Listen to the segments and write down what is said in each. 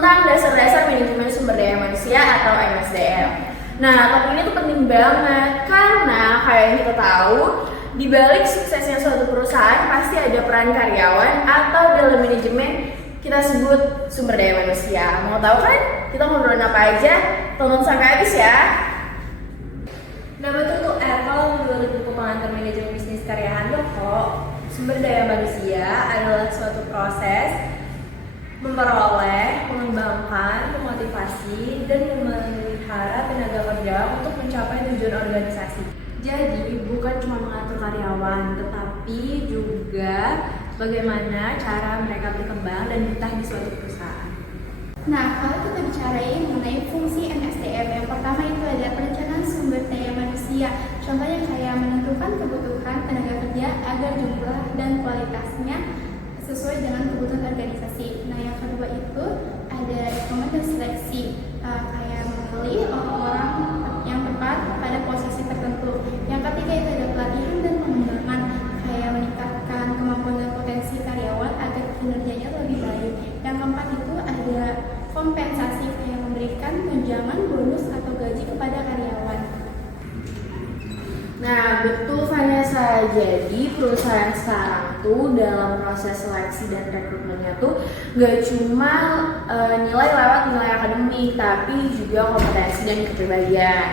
tentang dasar-dasar manajemen sumber daya manusia atau MSDM. Nah, topik ini tuh penting banget karena kayak yang kita tahu, di balik suksesnya suatu perusahaan pasti ada peran karyawan atau dalam manajemen kita sebut sumber daya manusia. Mau tahu kan? Kita ngobrolin apa aja? Tonton sampai habis ya. Nah betul tuh, kalau menurut buku pengantar manajemen bisnis karya Handoko, sumber daya manusia adalah suatu proses memperoleh, mengembangkan, memotivasi, dan memelihara tenaga kerja untuk mencapai tujuan organisasi. Jadi bukan cuma mengatur karyawan, tetapi juga bagaimana cara mereka berkembang dan betah di suatu perusahaan. Nah, kalau kita bicarain mengenai fungsi MSDM, yang pertama itu ada perencanaan sumber daya manusia. Contohnya kayak menentukan kebutuhan tenaga kerja agar jumlah dan kualitasnya sesuai dengan kebutuhan organisasi. Nah, yang kedua itu ada rekrutmen dan seleksi, kayak memilih orang-orang yang tepat pada posisi tertentu. Yang ketiga itu ada pelatihan dan pengembangan, kayak meningkatkan kemampuan dan potensi karyawan agar kinerjanya lebih baik. Yang keempat itu ada kompensasi, kayak memberikan tunjangan, bonus atau gaji kepada karyawan. Nah, betul Vanessa. Jadi perusahaan sekarang tuh dalam proses seleksi dan rekrutmennya tuh gak cuma nilai lewat nilai akademik, tapi juga kompetensi dan kepribadian.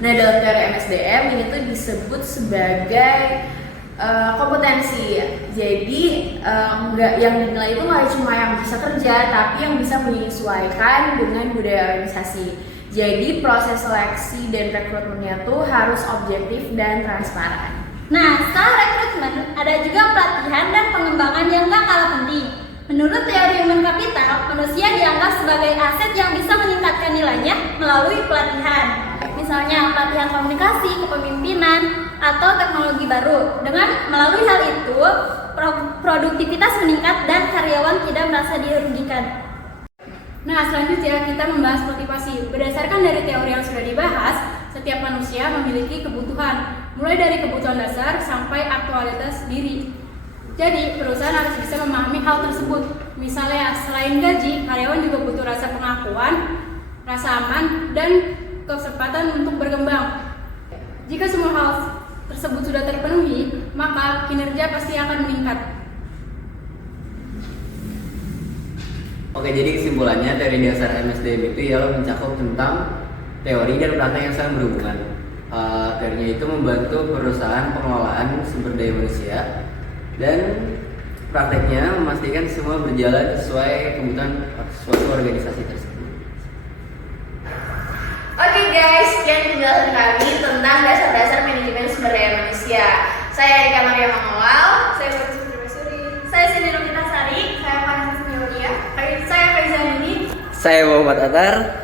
Nah, dalam teori MSDM ini tuh disebut sebagai kompetensi. Jadi yang dinilai itu nggak cuma yang bisa kerja, tapi yang bisa menyesuaikan dengan budaya organisasi. Jadi proses seleksi dan rekrutmennya tuh harus objektif dan transparan. Nah, setelah rekrutmen, ada juga pelatihan dan pengembangan yang gak kalah penting. Menurut teori human capital, manusia dianggap sebagai aset yang bisa meningkatkan nilainya melalui pelatihan. Misalnya pelatihan komunikasi, kepemimpinan, atau teknologi baru. Dengan melalui hal itu, produktivitas meningkat dan karyawan tidak merasa dirugikan. Nah, selanjutnya kita membahas motivasi. Berdasarkan dari teori yang sudah dibahas, setiap manusia memiliki kebutuhan, mulai dari kebutuhan dasar sampai aktualitas diri. Jadi, perusahaan harus bisa memahami hal tersebut. Misalnya, selain gaji, karyawan juga butuh rasa pengakuan, rasa aman, dan kesempatan untuk berkembang. Jika semua hal tersebut sudah terpenuhi, maka kinerja pasti akan meningkat. Oke, jadi kesimpulannya teori dasar MSDM itu ialah mencakup tentang teori dan praktek yang sangat berhubungan. Teorinya itu membantu perusahaan pengelolaan sumber daya manusia dan prakteknya memastikan semua berjalan sesuai kebutuhan suatu organisasi tersebut. Oke guys, sekian penjelasan kami tentang dasar-dasar manajemen sumber daya manusia. Saya Erika Maria Mangawal, saya Putri Basuri, Saya Cindy Ruminasari. Saya Vanessa Semiulia. saya Faiza Nini. Saya Muhammad Atar.